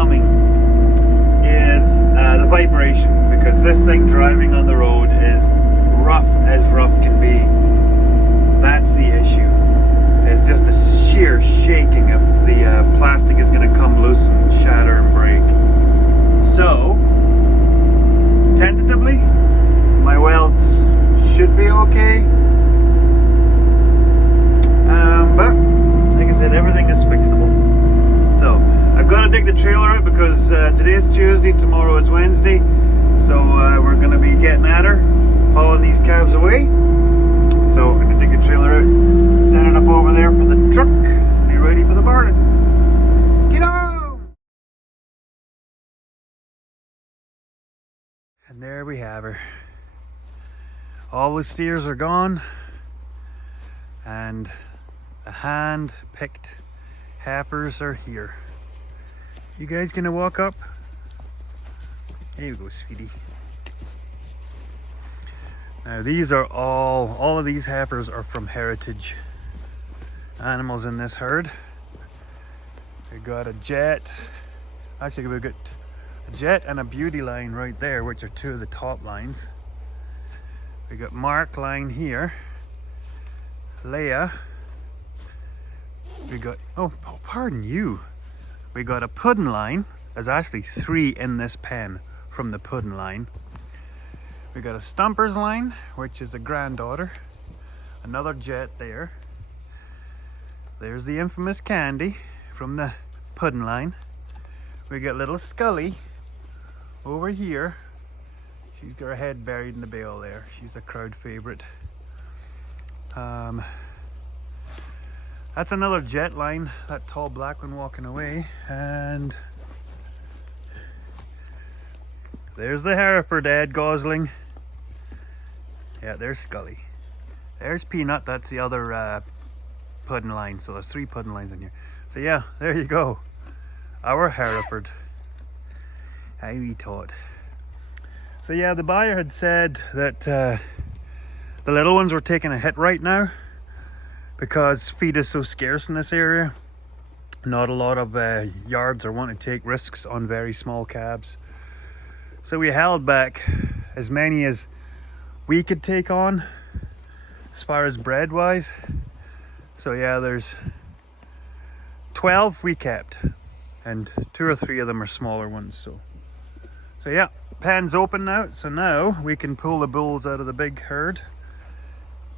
coming is the vibration, because this thing driving on the road is rough as rough can be. That's the issue. It's just a sheer shaking of the plastic is going to come loose and shatter and break. So, tentatively, my welds should be okay. But, like I said, everything is fixable. So, I've got to dig the trailer out because today's Tuesday, tomorrow is Wednesday. So, we're going to be getting at her, hauling these cabs away. So, I'm going to dig the trailer out, set it up over there for the truck, be ready for the barn. Let's get on! And there we have her. All the steers are gone, and the hand-picked heifers are here. You guys gonna walk up? There you go, sweetie. Now these are all of these heifers are from heritage animals in this herd. We got a jet. Actually, we've got a jet and a beauty line right there, which are two of the top lines. We got Mark line here. Leia. We got, oh, pardon you. We got a pudding line. There's actually 3 in this pen from the pudding line. We got a Stumpers line, which is a granddaughter. Another jet there. There's the infamous Candy from the pudding line. We got little Scully over here. She's got her head buried in the bale there. She's a crowd favorite. That's another jet line, that tall black one walking away. And there's the Hereford Ed Gosling. Yeah, there's Scully. There's Peanut, that's the other pudding line. So there's 3 pudding lines in here. So yeah, there you go. Our Hereford. How we taught. So yeah, the buyer had said that the little ones were taking a hit right now because feed is so scarce in this area. Not a lot of yards are wanting to take risks on very small calves. So we held back as many as we could take on as far as bread wise. So yeah, there's 12 we kept, and 2 or 3 of them are smaller ones. So yeah, pen's open now. So now we can pull the bulls out of the big herd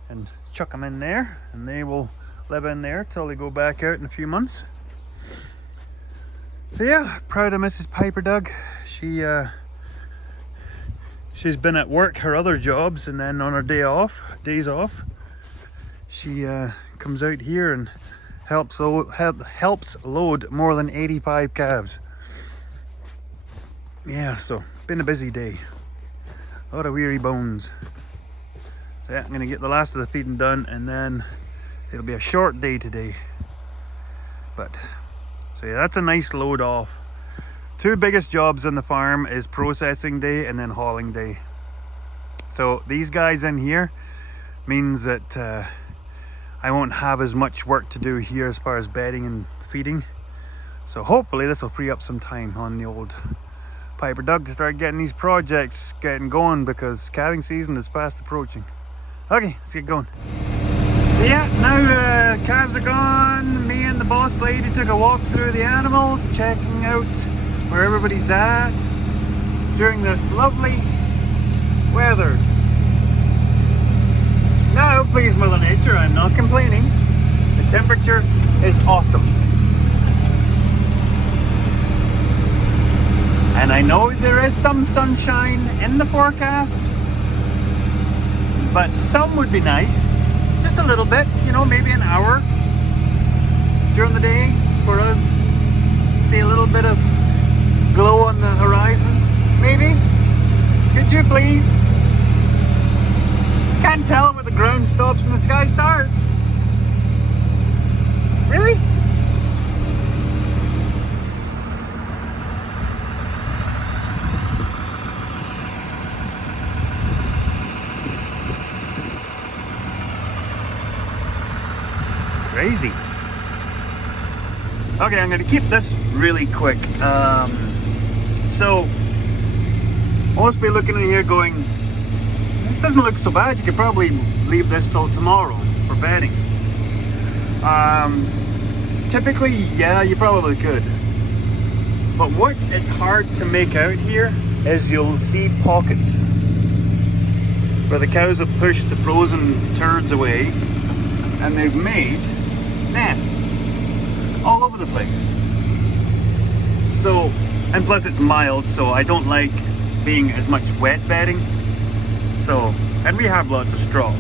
and chuck them in there, and they will live in there till they go back out in a few months. So yeah, proud of Mrs. Piper Doug. She's been at work, her other jobs, and then on her days off, she comes out here and helps load more than 85 calves. Yeah, so been a busy day. A lot of weary bones. So yeah, I'm gonna get the last of the feeding done, and then it'll be a short day today. But so yeah, that's a nice load off. 2 biggest jobs on the farm is processing day and then hauling day. So these guys in here means that I won't have as much work to do here as far as bedding and feeding. So hopefully this will free up some time on the old Piper Doug to start getting these projects getting going, because calving season is fast approaching. Okay, let's get going. So yeah, now calves are gone. Me and the boss lady took a walk through the animals, checking out where everybody's at during this lovely weather. Now, please Mother Nature, I'm not complaining. The temperature is awesome. And I know there is some sunshine in the forecast, but some would be nice. Just a little bit, you know, maybe an hour during the day for us to see a little bit of glow on the horizon. Maybe? Could you please? Can't tell where the ground stops and the sky starts. Really? Crazy. Okay, Okay, I'm gonna keep this really quick. So most be looking in here going, this doesn't look so bad. You could probably leave this till tomorrow for bedding. Typically, yeah, you probably could. But what it's hard to make out here is you'll see pockets where the cows have pushed the frozen turds away and they've made nests all over the place. So, and plus it's mild, so I don't like being as much wet bedding. So, and we have lots of straw.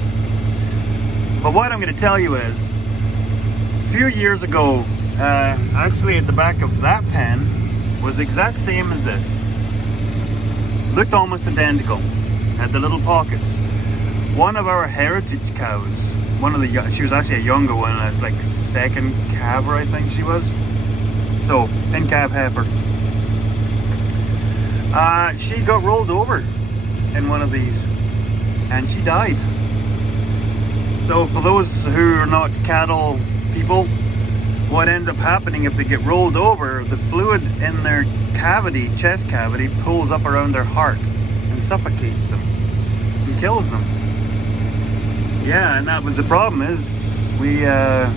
But what I'm going to tell you is, a few years ago, actually at the back of that pen was the exact same as this. Looked almost identical. Had the little pockets. One of our heritage cows, she was actually a younger one, that's like second calver, I think she was. So, in calf heifer. She got rolled over in one of these and she died. So for those who are not cattle people, what ends up happening if they get rolled over, the fluid in their cavity, chest cavity, pulls up around their heart and suffocates them and kills them. Yeah, and that was the problem is we, I'm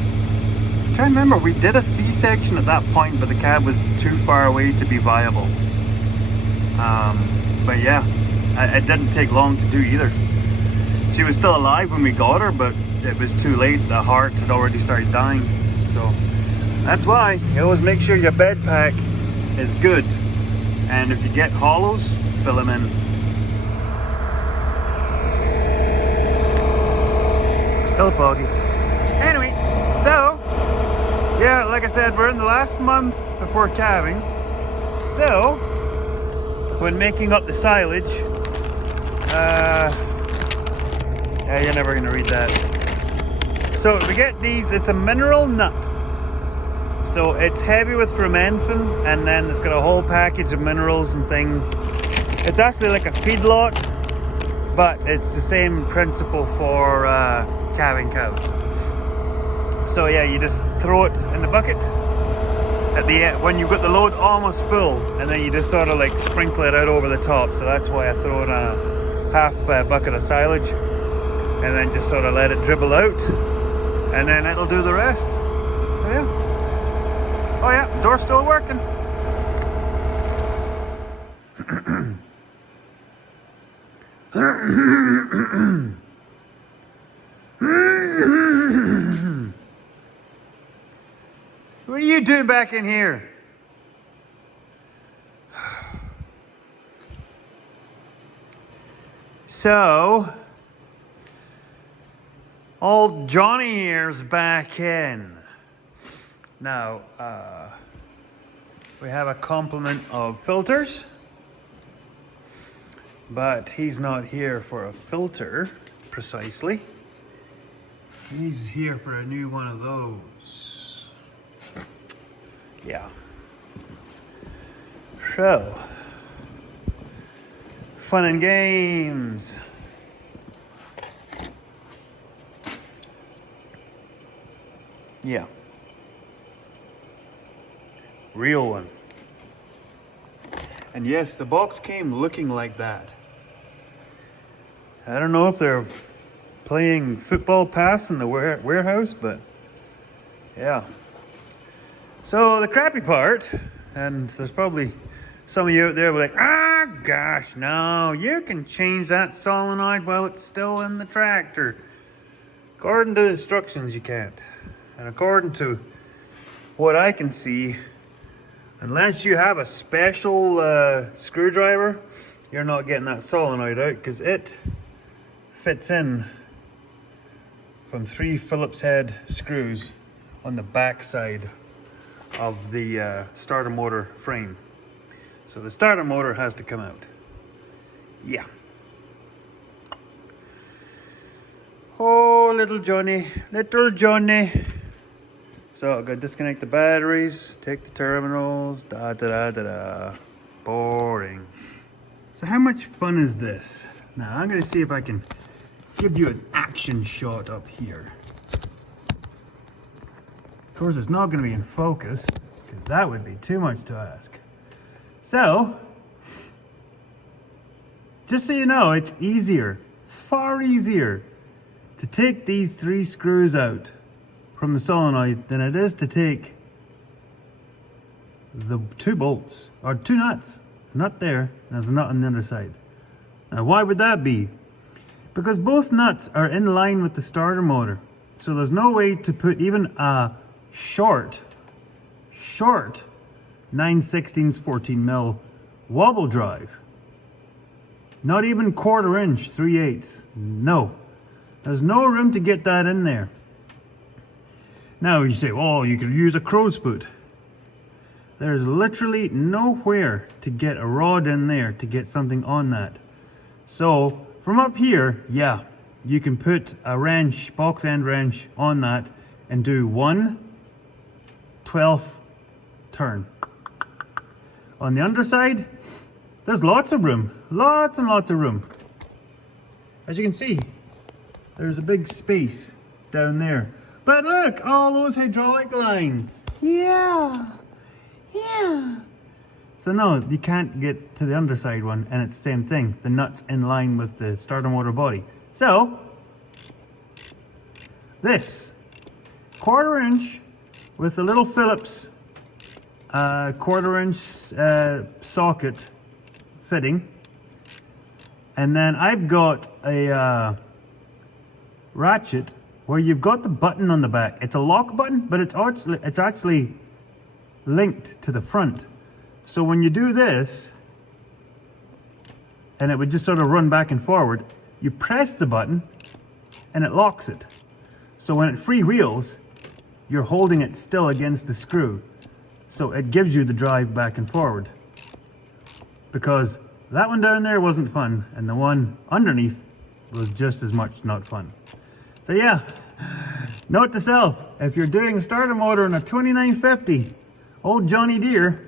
trying to remember, we did a C-section at that point, but the calf was too far away to be viable. But yeah, it didn't take long to do either. She was still alive when we got her, but it was too late. The heart had already started dying. So that's why you always make sure your bed pack is good. And if you get hollows, fill them in. Still foggy. Anyway, so yeah, like I said, we're in the last month before calving. So when making up the silage, yeah, you're never gonna read that. So we get these, it's a mineral nut. So it's heavy with rumensin, and then it's got a whole package of minerals and things. It's actually like a feedlot, but it's the same principle for calving cows. So yeah, you just throw it in the bucket at the end when you've got the load almost full, and then you just sort of like sprinkle it out over the top. So that's why I throw in a half bucket of silage, and then just sort of let it dribble out, and then it'll do the rest. So yeah. Oh yeah, door's still working. What are you doing back in here? So, old Johnny here's back in. Now, we have a complement of filters, but he's not here for a filter precisely. He's here for a new one of those. Yeah. So, fun and games. Yeah. Real one. And yes, the box came looking like that. I don't know if they're playing football pass in the warehouse, but yeah. So the crappy part, and there's probably some of you out there like, ah, gosh, no, you can change that solenoid while it's still in the tractor. According to instructions, you can't. And according to what I can see, unless you have a special screwdriver, you're not getting that solenoid out, because it fits in from 3 Phillips head screws on the back side of the starter motor frame. So the starter motor has to come out. Yeah. Oh, little Johnny, little Johnny. So I'm gonna disconnect the batteries, take the terminals, da da da da da. Boring. So how much fun is this? Now I'm gonna see if I can give you an action shot up here. Of course, it's not gonna be in focus, because that would be too much to ask. So, just so you know, it's easier, far easier, to take these 3 screws out from the solenoid than it is to take the 2 bolts, or 2 nuts. There's a nut there, and there's a nut on the other side. Now, why would that be? Because both nuts are in line with the starter motor. So there's no way to put even a short 9/16 14mm wobble drive. Not even 1/4 inch 3/8. No. There's no room to get that in there. Now you say, oh, you could use a crow's foot. There's literally nowhere to get a rod in there to get something on that. So from up here, yeah, you can put a wrench, box end wrench on that and do 1/12 turn. On the underside, there's lots of room, lots and lots of room. As you can see, there's a big space down there. But look, all those hydraulic lines. Yeah. So no, you can't get to the underside one, and it's the same thing. The nut's in line with the starter motor body. So, this 1/4 inch with a little Phillips 1/4 inch socket fitting. And then I've got a ratchet where you've got the button on the back. It's a lock button, but it's actually linked to the front. So when you do this, and it would just sort of run back and forward, you press the button and it locks it. So when it freewheels, you're holding it still against the screw. So it gives you the drive back and forward. Because that one down there wasn't fun, and the one underneath was just as much not fun. So yeah, note to self, if you're doing a starter motor on a 2950 old Johnny Deere,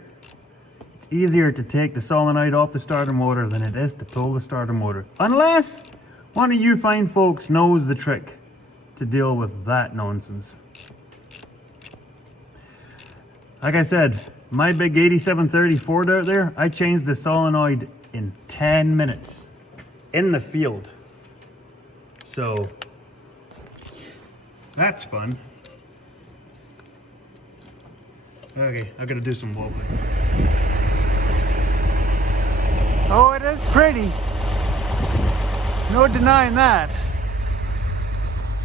it's easier to take the solenoid off the starter motor than it is to pull the starter motor. Unless one of you fine folks knows the trick to deal with that nonsense. Like I said, my big 8730 Ford out there, I changed the solenoid in 10 minutes in the field. So that's fun. Okay, I gotta do some wobbling. Oh, it is pretty. No denying that.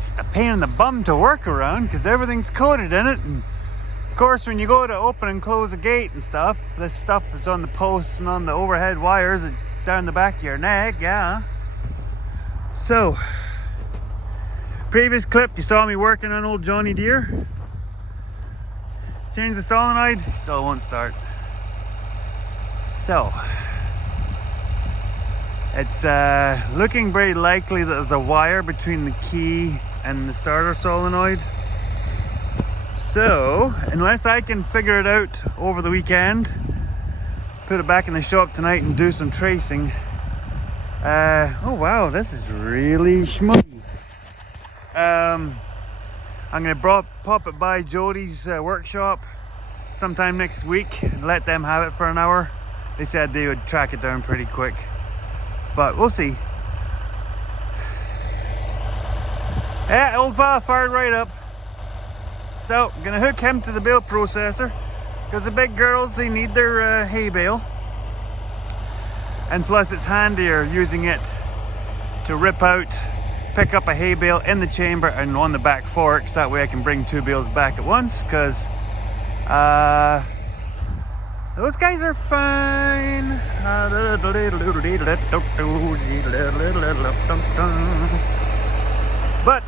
It's a pain in the bum to work around because everything's coated in it. And of course, when you go to open and close a gate and stuff, this stuff is on the posts and on the overhead wires down the back of your neck, yeah. So, previous clip, you saw me working on old Johnny Deere. Change the solenoid, still won't start. So, it's looking very likely that there's a wire between the key and the starter solenoid. So, unless I can figure it out over the weekend, put it back in the shop tonight and do some tracing. Oh wow, this is really smooth. I'm gonna pop it by Jody's workshop sometime next week and let them have it for an hour. They said they would track it down pretty quick, but we'll see. Yeah, old fella fired right up. So, I'm gonna hook him to the bale processor because the big girls, they need their hay bale. And plus it's handier using it to rip out, pick up a hay bale in the chamber and on the back forks. That way I can bring 2 bales back at once because those guys are fine. But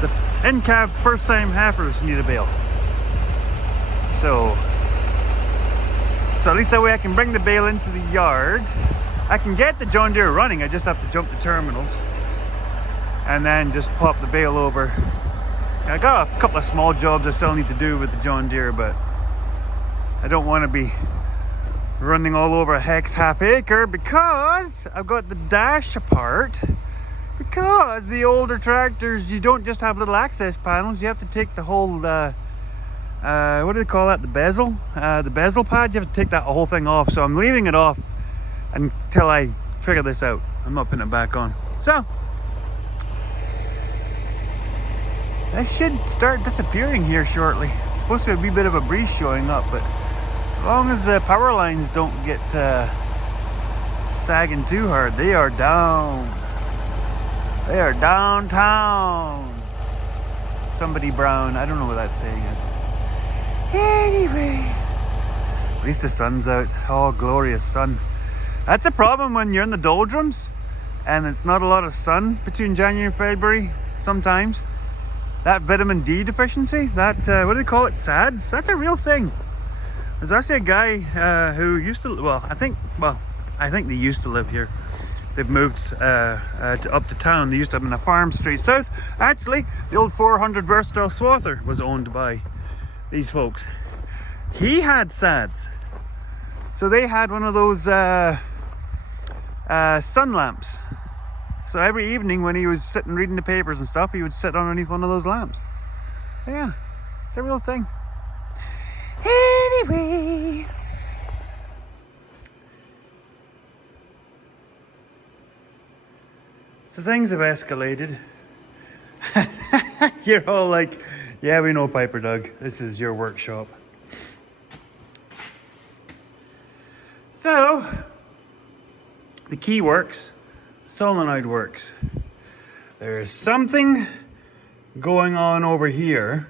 the end cab first time halfers need a bale. So at least that way I can bring the bale into the yard. I can get the John Deere running, I just have to jump the terminals and then just pop the bale over. I got a couple of small jobs I still need to do with the John Deere, but I don't want to be running all over a hex half acre because I've got the dash apart. Because the older tractors, you don't just have little access panels, you have to take the whole what do they call that? The bezel pad. You have to take that whole thing off. So I'm leaving it off until I figure this out. I'm not putting it back on. So this should start disappearing here shortly. It's supposed to be a wee bit of a breeze showing up, but as long as the power lines don't get sagging too hard, they are down. They are downtown. Somebody brown. I don't know what that saying is. Anyway, at least the sun's out. Oh, glorious sun. That's a problem when you're in the doldrums and it's not a lot of sun between January and February sometimes. That vitamin D deficiency, that, what do they call it? SADS? That's a real thing. There's actually a guy who used to, I think they used to live here. They've moved up to town. They used to have in a farm straight south. Actually, the old 400 Versatile Swather was owned by these folks. He had SADS. So they had one of those sun lamps. So every evening when he was sitting reading the papers and stuff, he would sit underneath one of those lamps. Yeah, it's a real thing. Anyway. So things have escalated. You're all like, yeah, we know, Piper Doug. This is your workshop. So, the key works. The solenoid works. There's something going on over here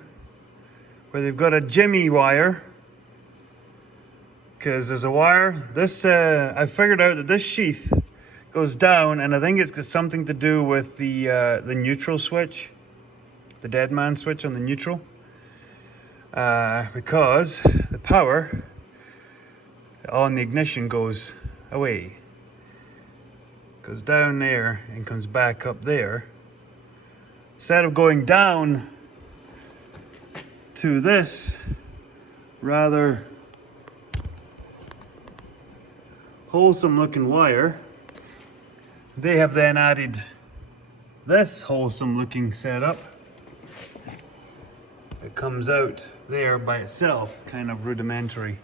where they've got a jimmy wire. Because there's a wire. This, I figured out that this sheath goes down, and I think it's got something to do with the neutral switch, the dead man switch on the neutral, because the power on the ignition goes away, goes down there and comes back up there. Instead of going down to this rather wholesome looking wire, they have then added this wholesome looking setup that comes out there by itself, kind of rudimentary.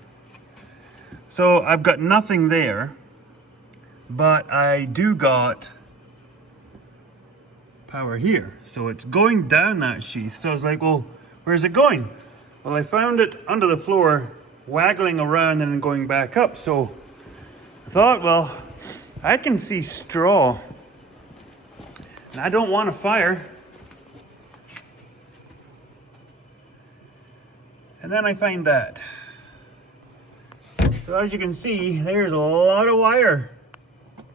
So I've got nothing there, but I do got power here. So it's going down that sheath. So I was like, well, where's it going? Well, I found it under the floor, waggling around and then going back up. So I thought, well, I can see straw, and I don't want a fire. And then I find that. So as you can see, there's a lot of wire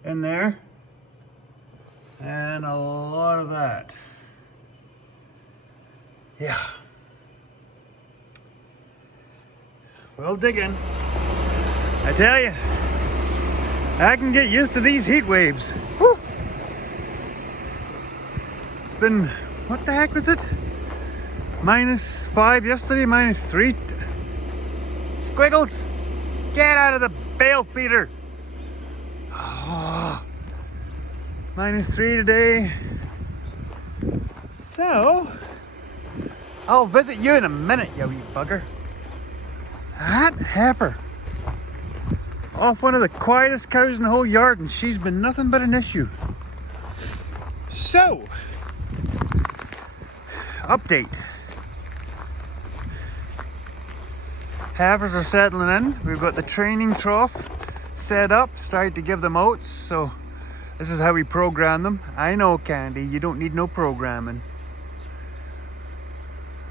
in there, and a lot of that. Yeah. Well, digging. I tell you, I can get used to these heat waves. Whew. It's been, what the heck was it? -5 yesterday, -3. Squiggles, get out of the bale feeder. Oh, -3 today. So, I'll visit you in a minute, you wee bugger. That heifer. Off one of the quietest cows in the whole yard, and she's been nothing but an issue. So, update. Heifers are settling in. We've got the training trough set up, started to give them oats. So this is how we program them. I know, Candy, you don't need no programming.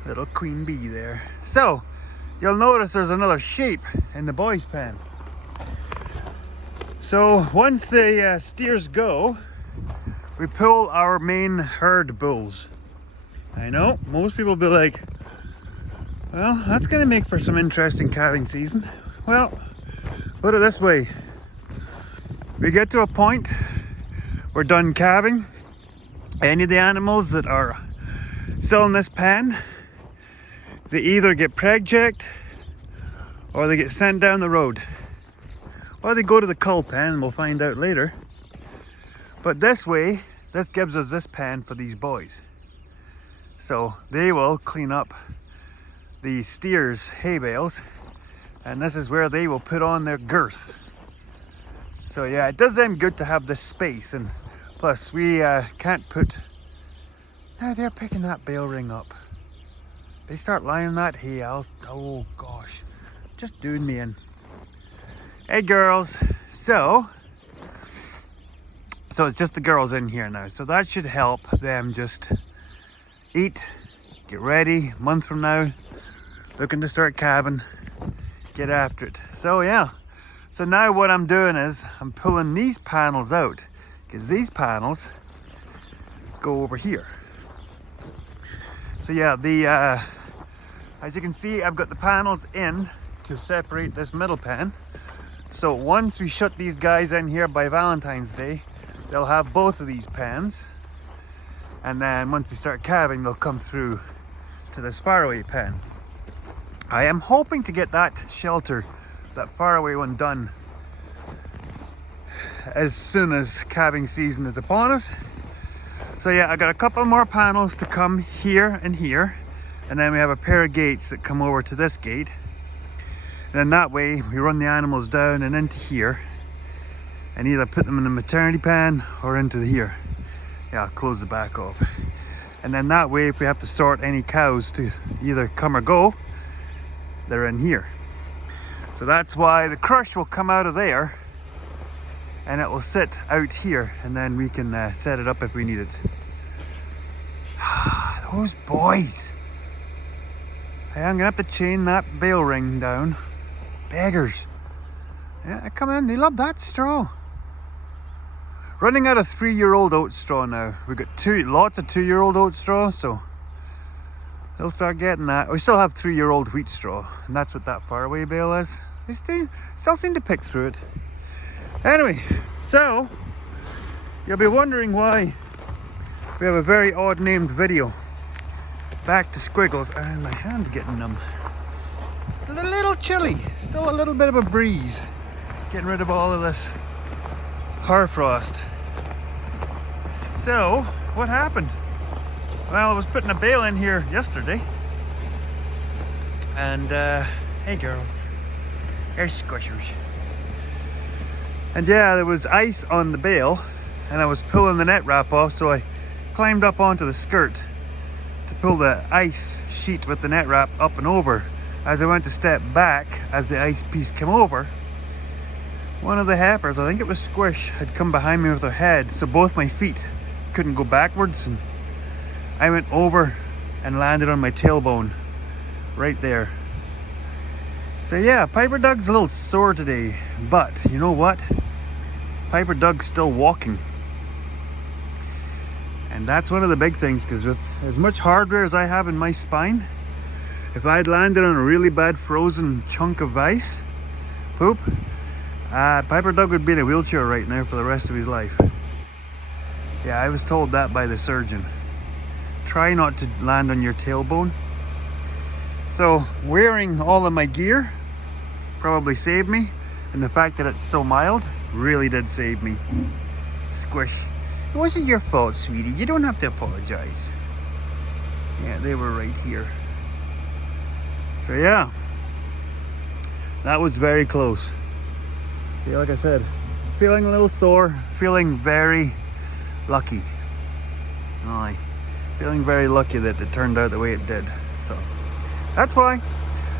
Little queen bee there. So, you'll notice there's another sheep in the boys' pen. So once the steers go, we pull our main herd bulls. I know, most people will be like, well, that's going to make for some interesting calving season. Well, put it this way. We get to a point, we're done calving. Any of the animals that are still in this pen, they either get preg checked or they get sent down the road. Or they go to the cull pen, and we'll find out later. But this way, this gives us this pen for these boys. So they will clean up the steers' hay bales, and this is where they will put on their girth. So yeah, it does them good to have this space, and plus we can't put... Now they're picking that bale ring up. They start lying that hay, oh gosh, just doing me in. Hey girls, so it's just the girls in here now, so that should help them just eat, get ready. A month from now, looking to start calving, get after it. So yeah, so now what I'm doing is I'm pulling these panels out, because these panels go over here. So yeah, as you can see, I've got the panels in to separate this middle pen. So once we shut these guys in here by Valentine's Day, they'll have both of these pens. And then once they start calving, they'll come through to this faraway pen. I am hoping to get that shelter, that faraway one, done as soon as calving season is upon us. So yeah, I got a couple more panels to come here and here, and then we have a pair of gates that come over to this gate. And then that way we run the animals down and into here, and either put them in the maternity pen or into here. Yeah, I'll close the back off. And then that way, if we have to sort any cows to either come or go, they're in here. So that's why the crush will come out of there, and it will sit out here, and then we can set it up if we need it. Those boys. Hey, I'm gonna have to chain that bale ring down. Beggars. Yeah, come in, they love that straw. Running out of 3-year-old oat straw now. We've got lots of 2-year-old oat straw, so they'll start getting that. We still have 3-year-old wheat straw, and that's what that faraway bale is. They still seem to pick through it. Anyway, so you'll be wondering why we have a very odd named video. Back to squiggles, and my hand's getting numb. It's a little chilly, still a little bit of a breeze. Getting rid of all of this hoarfrost. So, what happened? Well, I was putting a bale in here yesterday, and hey girls, there's squishers. And yeah, there was ice on the bale, and I was pulling the net wrap off, so I climbed up onto the skirt to pull the ice sheet with the net wrap up and over. As I went to step back, as the ice piece came over, one of the heifers, I think it was Squish, had come behind me with her head, so both my feet couldn't go backwards, and I went over and landed on my tailbone right there. So yeah, Piper Doug's a little sore today, but you know what? Piper Doug's still walking. And that's one of the big things, because with as much hardware as I have in my spine, if I'd landed on a really bad frozen chunk of ice, poop, Piper Doug would be in a wheelchair right now for the rest of his life. Yeah, I was told that by the surgeon. Try not to land on your tailbone. So wearing all of my gear probably saved me, and the fact that it's so mild really did save me. Squish. It wasn't your fault, sweetie. You don't have to apologize. Yeah, they were right here. So yeah, that was very close. Yeah, like I said, feeling a little sore, feeling very lucky. Aye, feeling very lucky that it turned out the way it did. So that's why.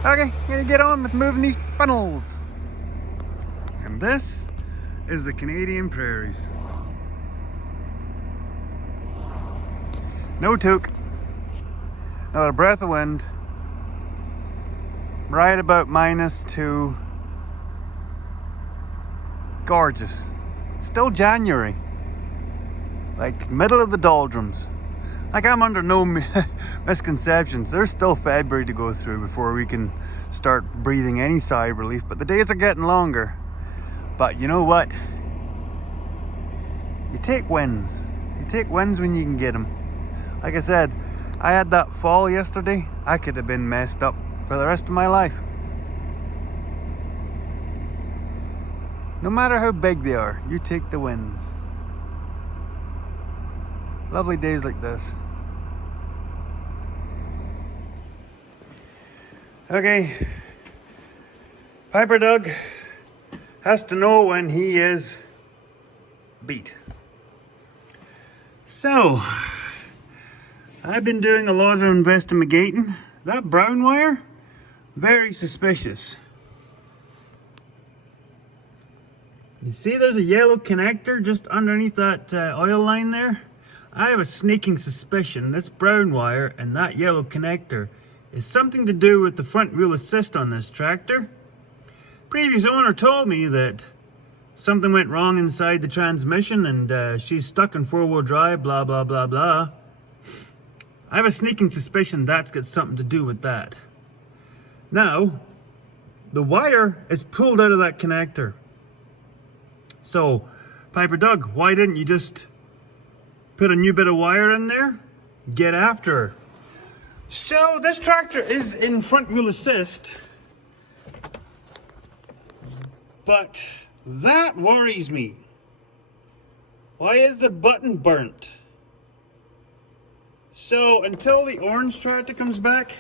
Okay, gonna get on with moving these funnels. And this is the Canadian prairies. No toque, not a breath of wind. Right about -2. Gorgeous. It's still January. Like middle of the doldrums. Like I'm under no misconceptions. There's still February to go through before we can start breathing any sigh of relief. But the days are getting longer. But you know what? You take wins. You take wins when you can get them. Like I said, I had that fall yesterday. I could have been messed up for the rest of my life. No matter how big they are, you take the wins. Lovely days like this. Okay, Piper Doug has to know when he is beat. So, I've been doing a lot of investigating. That brown wire, very suspicious. You see there's a yellow connector just underneath that oil line there? I have a sneaking suspicion this brown wire and that yellow connector is something to do with the front wheel assist on this tractor. Previous owner told me that something went wrong inside the transmission and she's stuck in 4-wheel drive, blah, blah, blah, blah. I have a sneaking suspicion that's got something to do with that. Now, the wire is pulled out of that connector. So, Piper Doug, why didn't you just put a new bit of wire in there? Get after her. So, this tractor is in front wheel assist, but that worries me. Why is the button burnt? So, until the orange tractor comes back,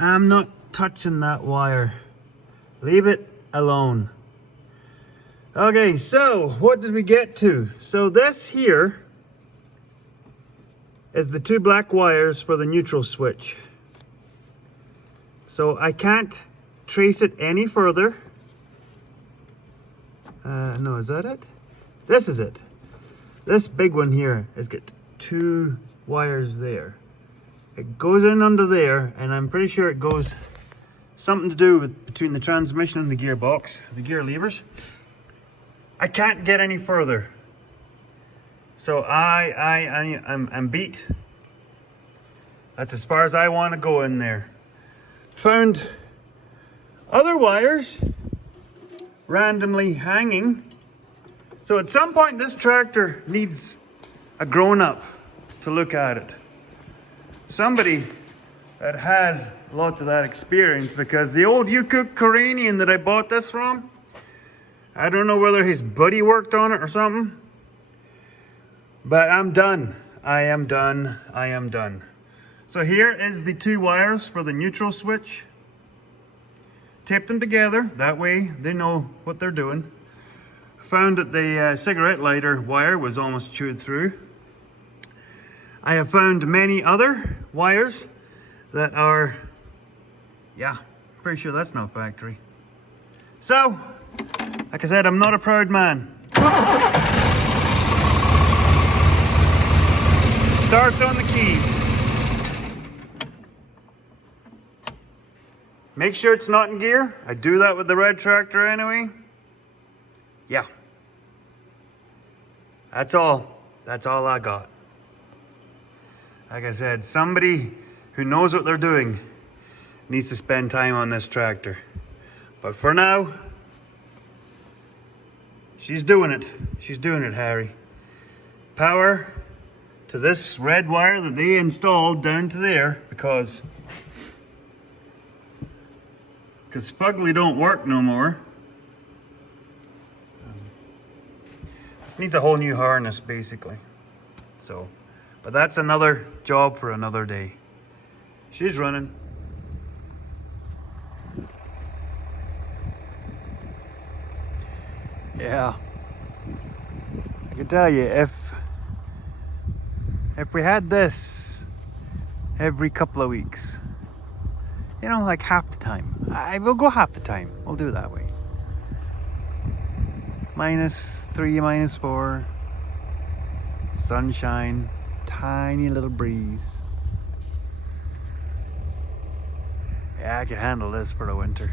I'm not touching that wire. Leave it alone. Okay, so what did we get to? So this here is the 2 black wires for the neutral switch. So I can't trace it any further. No, is that it? This is it. This big one here has got 2 wires there. It goes in under there, and I'm pretty sure it goes something to do with between the transmission and the gearbox, the gear levers. I can't get any further. So I'm beat. That's as far as I want to go in there. Found other wires randomly hanging. So at some point this tractor needs a grown-up to look at it. Somebody that has lots of that experience, because the old Yukuk Koranian that I bought this from, I don't know whether his buddy worked on it or something, but I'm done. I am done. I am done. So here is the 2 wires for the neutral switch. Taped them together. That way they know what they're doing. Found that the cigarette lighter wire was almost chewed through. I have found many other wires that are, yeah, pretty sure that's not factory. So, like I said, I'm not a proud man. Starts on the key. Make sure it's not in gear. I do that with the red tractor anyway. Yeah. That's all. That's all I got. Like I said, somebody who knows what they're doing needs to spend time on this tractor. But for now, she's doing it. She's doing it, Harry. Power to this red wire that they installed down to there because Fugly don't work no more. This needs a whole new harness, basically. So, but that's another job for another day. She's running. Yeah. I can tell you, if we had this every couple of weeks, you know, like half the time. I will go half the time. We'll do it that way. -3, -4. Sunshine. Tiny little breeze. Yeah, I can handle this for the winter.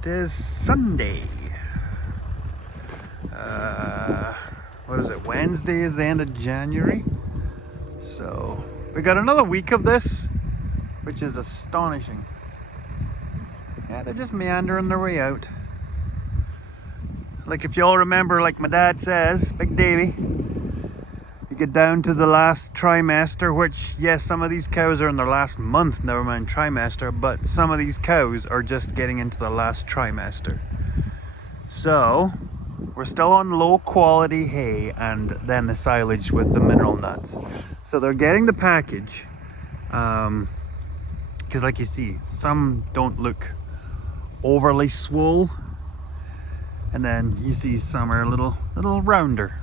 It is Sunday. What is it? Wednesday is the end of January. So we got another week of this, which is astonishing. Yeah, they're just meandering their way out. Like if you all remember, like my dad says, Big Davy, you get down to the last trimester, which, yes, some of these cows are in their last month, never mind trimester, but some of these cows are just getting into the last trimester. So we're still on low quality hay and then the silage with the mineral nuts. So they're getting the package Because like you see, some don't look overly swole, and then you see some are a little rounder,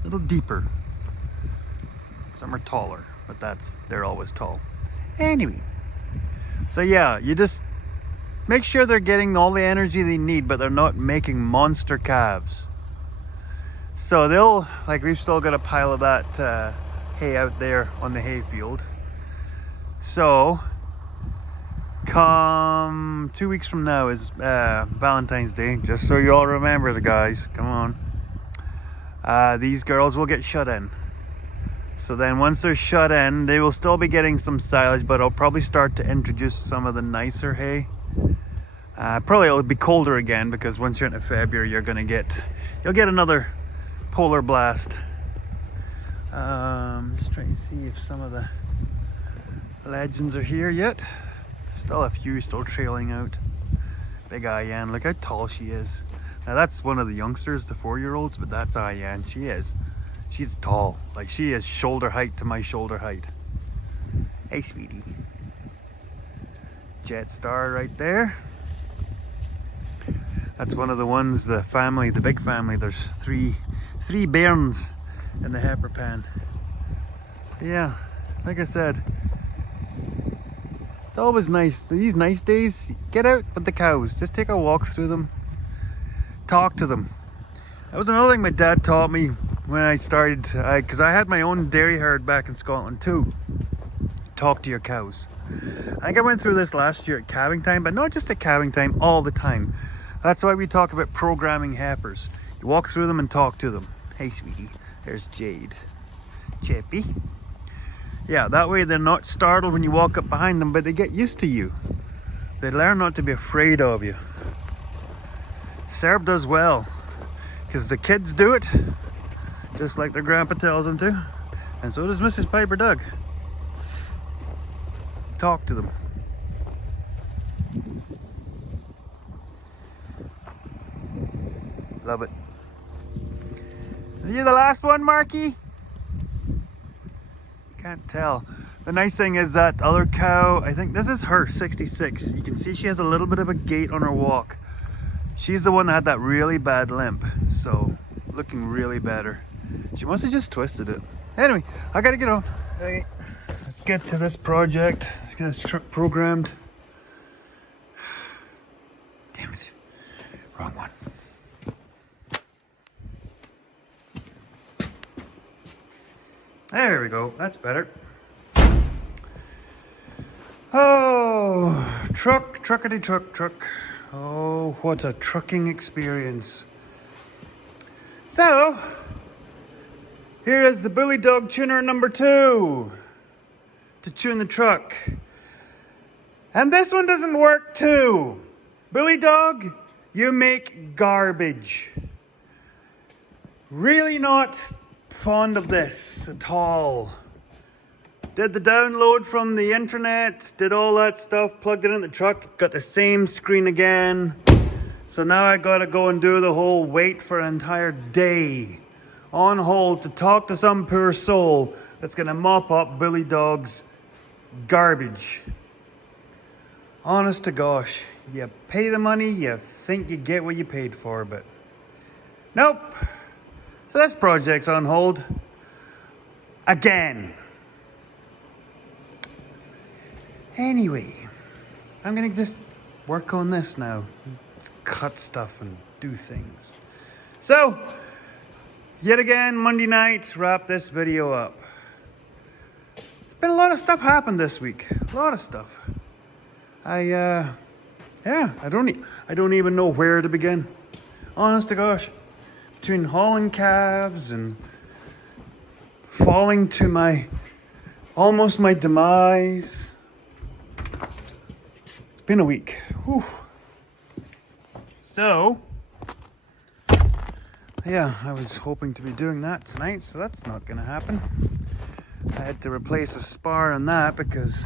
a little deeper. Some are taller, but they're always tall. Anyway, so yeah, you just make sure they're getting all the energy they need, but they're not making monster calves. So we've still got a pile of that hay out there on the hay field. So come 2 weeks from now is Valentine's Day, just so you all remember, the guys, come on. These girls will get shut in. So then once they're shut in, they will still be getting some silage, but I'll probably start to introduce some of the nicer hay. Probably it'll be colder again, because once you're into February, you'll get another polar blast. Just trying to see if some of the legends are here yet. Still a few still trailing out. Big Ian, look how tall she is. Now that's one of the youngsters, the 4-year-olds, but that's Ian. She's tall. Like, she is shoulder height to my shoulder height. Hey, sweetie. Jet Star right there. That's one of the ones, the big family. There's three bairns in the heifer pen. Yeah, like I said, it's always nice. These nice days, get out with the cows. Just take a walk through them. Talk to them. That was another thing my dad taught me when I started, because I had my own dairy herd back in Scotland too. Talk to your cows. I think I went through this last year at calving time, but not just at calving time, all the time. That's why we talk about programming heifers. You walk through them and talk to them. Hey, sweetie. There's Jade. Chippy. Yeah, that way they're not startled when you walk up behind them, but they get used to you. They learn not to be afraid of you. Serb does well, because the kids do it, just like their grandpa tells them to. And so does Mrs. Piper Doug. Talk to them. Love it. Are you the last one, Marky? Can't tell. The nice thing is that other cow, I think this is her, 66. You can see she has a little bit of a gait on her walk. She's the one that had that really bad limp. So, looking really better. She must have just twisted it. Anyway, I gotta get on. Okay, let's get to this project. Let's get this truck programmed. Damn it. Wrong one. There we go, that's better. Oh, truckity truck. Oh, what a trucking experience. So, here is the Bully Dog tuner number 2 to tune the truck. And this one doesn't work too. Bully Dog, you make garbage. Really not fond of this at all. Did the download from the internet, did all that stuff, plugged it in the truck, got the same screen again. So now I gotta go and do the whole wait for an entire day on hold to talk to some poor soul that's gonna mop up Bully Dog's garbage. Honest to gosh, you pay the money, you think you get what you paid for, but nope. So this project's on hold again. Anyway, I'm gonna just work on this now. Let's cut stuff and do things. So, yet again, Monday night, wrap this video up. It's been a lot of stuff happened this week. A lot of stuff. I don't even know where to begin. Honest to gosh. Between hauling calves and falling to almost my demise. It's been a week. Whew. So, yeah, I was hoping to be doing that tonight, so that's not gonna happen. I had to replace a spar on that because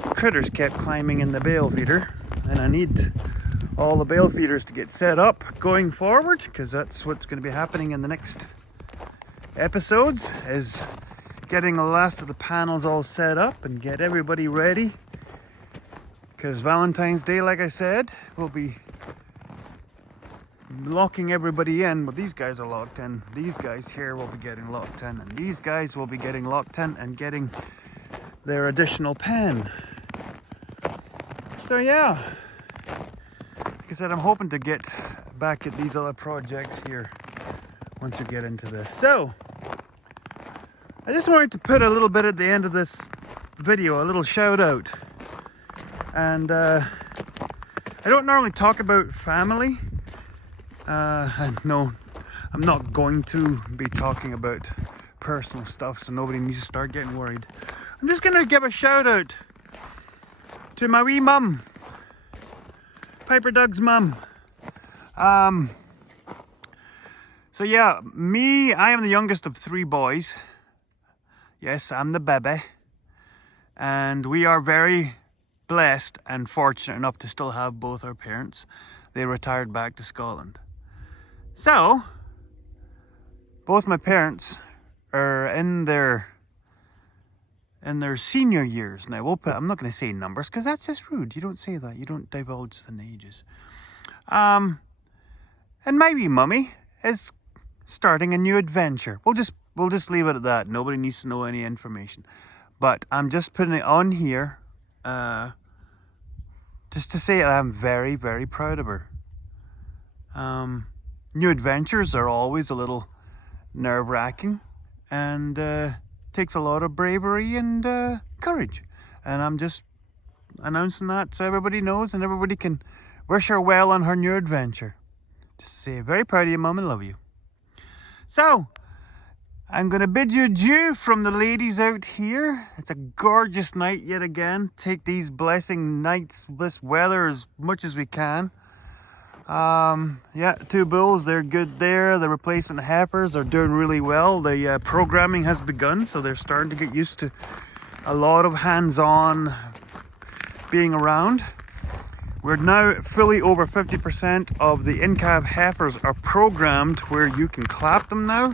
critters kept climbing in the bale feeder, and I need all the bale feeders to get set up going forward, because that's what's going to be happening in the next episodes, is getting the last of the panels all set up and get everybody ready. Because Valentine's Day, like I said, we'll be locking everybody in, but these guys are locked in. These guys here will be getting locked in, and these guys will be getting locked in and getting their additional pen. So yeah, like I said, I'm hoping to get back at these other projects here once we get into this. So I just wanted to put a little bit at the end of this video, a little shout out. And I don't normally talk about family. No, I'm not going to be talking about personal stuff, so nobody needs to start getting worried. I'm just gonna give a shout out to my wee mum, Piper Doug's mum. So yeah, I am the youngest of 3 boys. Yes, I'm the baby. And we are very blessed and fortunate enough to still have both our parents. They retired back to Scotland. So, both my parents are in their senior years now. I'm not going to say numbers because that's just rude. You don't say that. You don't divulge the ages. And my wee mummy is starting a new adventure. We'll just leave it at that. Nobody needs to know any information. But I'm just putting it on here just to say I'm very, very proud of her. New adventures are always a little nerve-wracking and takes a lot of bravery and courage. And I'm just announcing that so everybody knows and everybody can wish her well on her new adventure. Just say, very proud of you, Mum, and love you. So, I'm going to bid you adieu from the ladies out here. It's a gorgeous night yet again. Take these blessing nights, this weather, as much as we can. Yeah, 2 bulls, they're good there. The replacement heifers are doing really well. The programming has begun, so they're starting to get used to a lot of hands-on being around. We're now fully over 50% of the in-calf heifers are programmed where you can clap them now,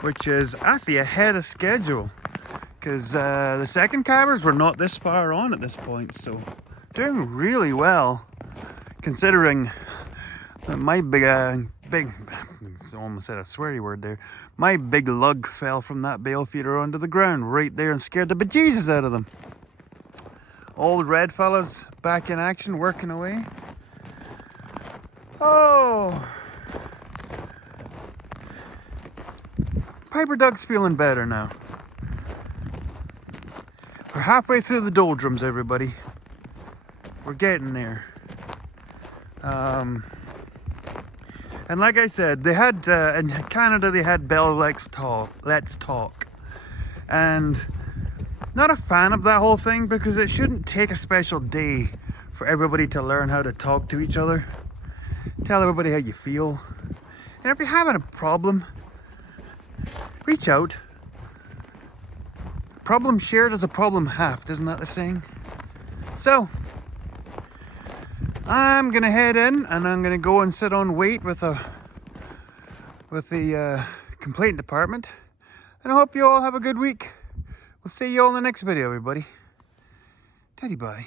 which is actually ahead of schedule because the second calvers were not this far on at this point, so doing really well considering my big almost said a sweary word there. My big lug fell from that bale feeder onto the ground right there and scared the bejesus out of them. Old red fellas back in action, working away. Oh, Piper Doug's feeling better now. We're halfway through the doldrums, everybody. We're getting there. And like I said, they had in Canada they had Bell Let's Talk, and not a fan of that whole thing because it shouldn't take a special day for everybody to learn how to talk to each other. Tell everybody how you feel, and if you're having a problem, reach out. Problem shared is a problem halved, isn't that the saying? So I'm gonna head in and I'm gonna go and sit on wait with the complaint department, and I hope you all have a good week. We'll see you all in the next video, everybody. Teddy bye.